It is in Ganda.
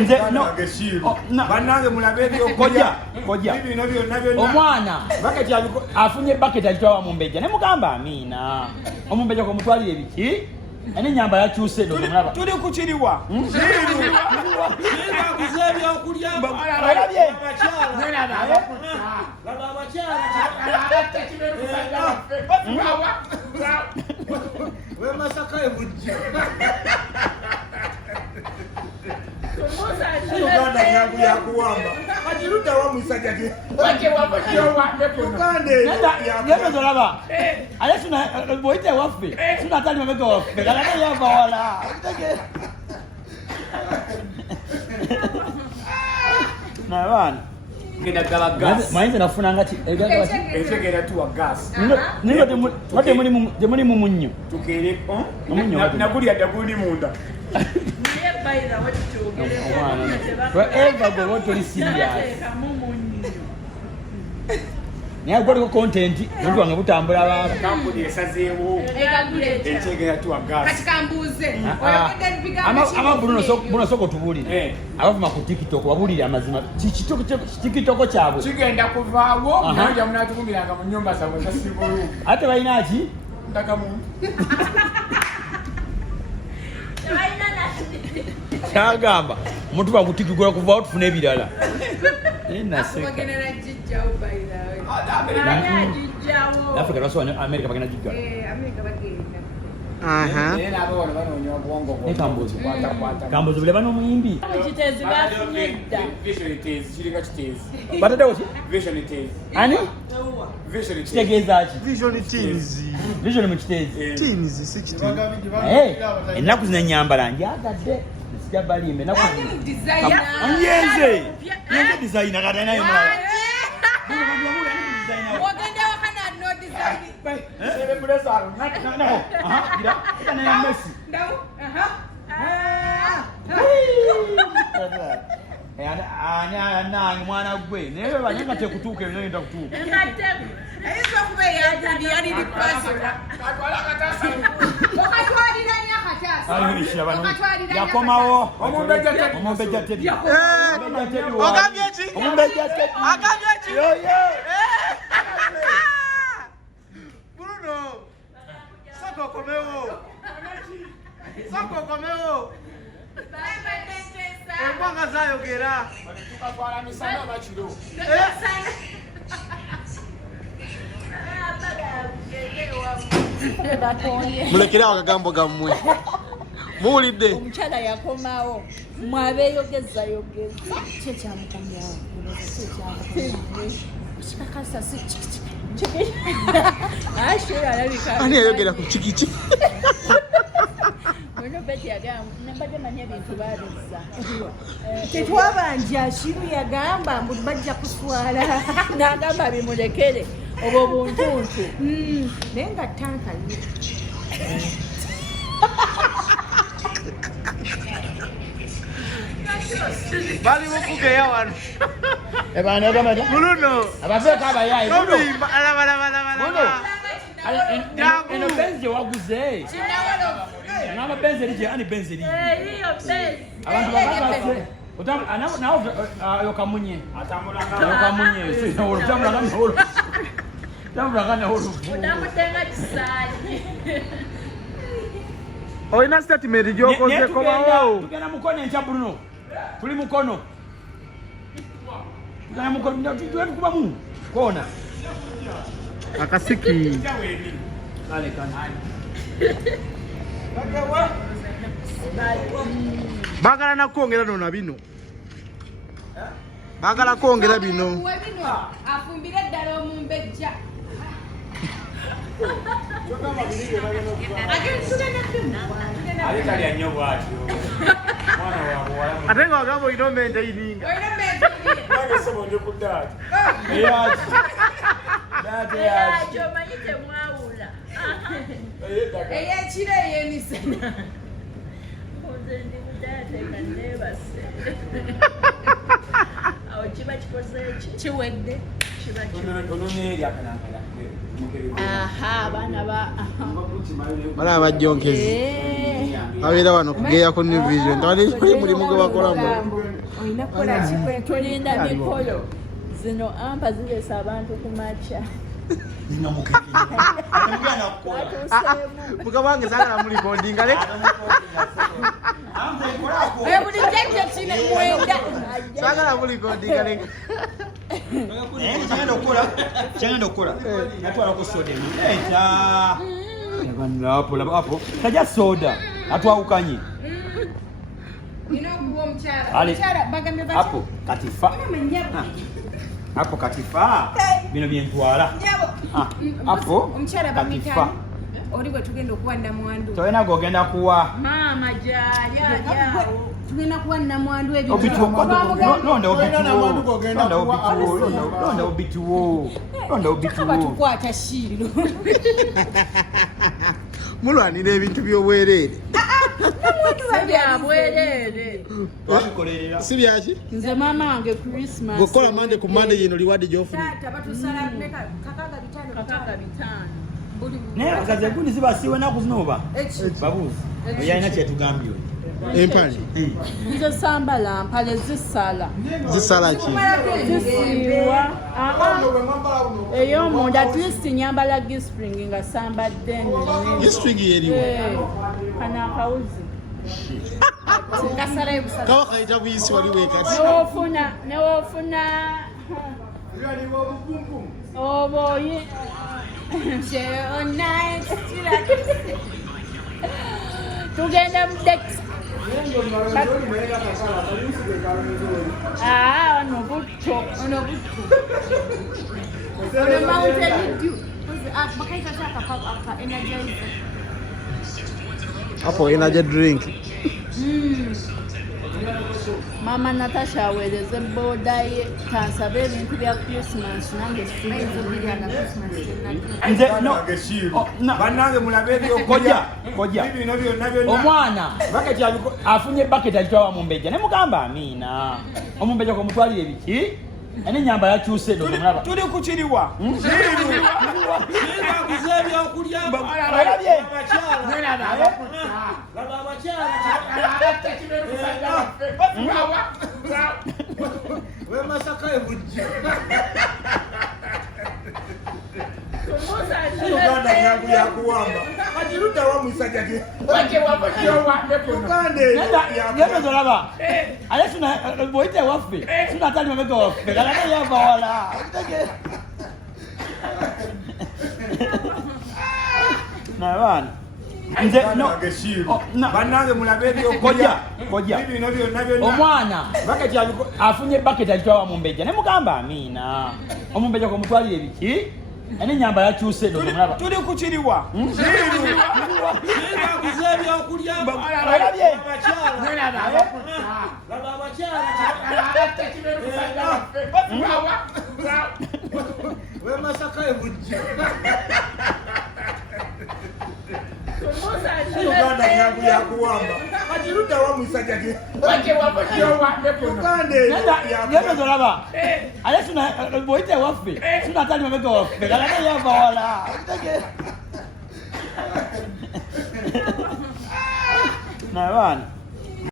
Nze no. Banange mulabe byo Koja. Bino byonna byonna. Omwana bakati afunye bucket alitowa mu mbejja ne mugamba amina. Omumbejja ko mutwalire biki? Ane nyamba ya kyuse ndo mulaba. Tuli kuchiriwa. Shiru kuzebya okulyamba. Alabye. Nena baba. Baba bachala. We masaka ebujja. Uganda yangu ya kuwamba. Ajiruta wa musajja ke. Wake wapatio wape Uganda. Nenda zolaba. Ale suna boite wafe. Suna tali mabega wafe. Kala ya wala. Na bana. Ngenda gala gas. Mainze nafuna ngati egaga Echegera tu wa gas. Ningo temuli mu munyo. Tukere ko. Na kuli adaguli munda. Wherever go want to serious. Niya gwo content ndio wanga butambula baba. Kampuni esazeewo. Echegera tu wa gas. Katikambuze. Ama Bruno soko tubulire. Abavuma ku TikTok wabulire amazima. TikTok kyabwe. Kigenda kuvaawo nanja munatukumbiranga mu nyumba zabwe zasibulu. Ate bayina ki? Ndaka mu. Kyagamba omuntu bakutikigula kuva otufuna ebirala. Bagenera jijjawo bayira. Afrika basone America bagenda jigga. America bagenda. Nena abo banonyo obwongo bwo. Kambozi. Kwata. Kambozi bile bano muyimbi. Kitezi bafunyedda. Vision it is. Kiringa kitezi. Batade oti? Vision it is. Ani? Vision it is. Kitegeeza ki? Vision teens. Vision mu kitezi. Teens 60. Ennaku zina nyambala njagadde. Sija balimbe naku. Designer. Yenze designer kada nayo mwana. Wagenda wakana no design. Sebe bulesaro. No. Gira. Ita na Messi. Ndawo. Ana mwana gwe. Newe banyanga te kutuka ebyo nenda kutuka. Aizo kube yani ni paso. Akwala katasa. Okatwalira nya katasa. Ayo ishira bano. Yakomawo. Omumbejja tedi. Ogambye ki? Omumbejja tedi. Agambye ki? Yo. Bruno. Soko komewo. Embanga zayogera. Tukakwala misana bakiro. Mulekera akagambo gammwe. Muwulidde? Omukyala yakomawo mwabeeyogeza kye kyamukamyawo kikakasa si Shiru alabika Ani ayogera ku chikiki? Bruno beti yagamba nembadde manya ebintu baabizza tetwabanja Shiru yagamba mbu bajja kuswala n'agamba bimulekere obwo buntuntu naye nga tanka nnyo Bali mukugeya wano. Ebana gama. Bruno. Abafeka abayayi. Bruno. Eno benzi waguze. Ngama benzi lije ani benzi lije. Hiyo benzi. Abantu babakase. Utamu nawo yokamunye. Yokamunye. Sio utamula kama holo. Tamula kana holo. Unamutenga kisali. Oina statement gyokoze komawo. Tugenda mukono encha Bruno. Tuli mukono. Tugenda mukono tuwe kuba mu. Kona. Akasiki. Kale kana. Bagala nakwongera nona bino. Bagala kwongera bino. Afumbire ddala omumbejja. Alika lya nnyo bwatyo. Mwana waabwe walamu. Ate nga wagambo ino mente ininga. Nange sebo ndi ku ddaati. Eyaki. Date yaki. Omanyi temwawula. Eyeddaka. Eyekiro ey'emisana. nze ndi mudaate nga neebase awo kiba kikoze ki kiwedde kiba aha abaana ba bala abajjonkezi abeera wano kugeya ku New Vision tawali mulimu gwe bakolamu olina kukola kikwe tulinda mikolo zino ampa ziresa abantu ku makya muka wange sagala muli kondinga leka buli jjajja kino mwenda sagala muli kondinga leka kyagenda okukola natwalako soda apo tajja soda atwawukanye apo katifa apo katifa bino byentwala apo katifa oli bwe tugenda okuwa namwandu toyina gogenda kuwa maama jaya tugenda kuwa namwandu londa obituwo batukwata Shiru mulwanira ebintu by'obwereere byabwerere si byaki nze maama wange Christmas gokola mande ku mande yino liwadde gyofuna kakaga 5 naye bakazi egundi zibasiiwe enaku zinoba babuuzi oyalina kyetugambye empale nze sambala mpale zisala ki zisiiwa ey'omunda at least nyambala gispring nga sambadde history yeriwo kana akawuzi kaba kayita buyisi wali wekati newoofuna oboyi tugenda mu date ono butto apo energy drink mama Natasha aweereze boda ye tansabe ebintu bya Christmas nange bannange mulabe ebyokulya kojja omwana afunye baketi agitwala mu mbejja ne mugamba amiina omumbejja komutwalire ebiki ane nyamba yakyuse nomulaba tuli kukiriwa baguze ebyokulya wemasaka ebujja uganda yangu yakuwamba ajirudawa mwisajja ugandeyezolaba ale boyite waffe sunatali mabega waffe kalata yava wala nabaana nze bannange mulabe kojja ebyokulya omwana afunye baketi agitwala mu mbejja ne mugamba amiina omumbejja komutwalire ebiki ane nyamba yakyuse nomulaba tuli kukiriwa baguze ebyokulya wemasaka ebujja uganda yangu yakuwamba ajirudawa mwisajja yezolaba ale boyite waffe sunatali mabega waffe kalata yava wala nabaana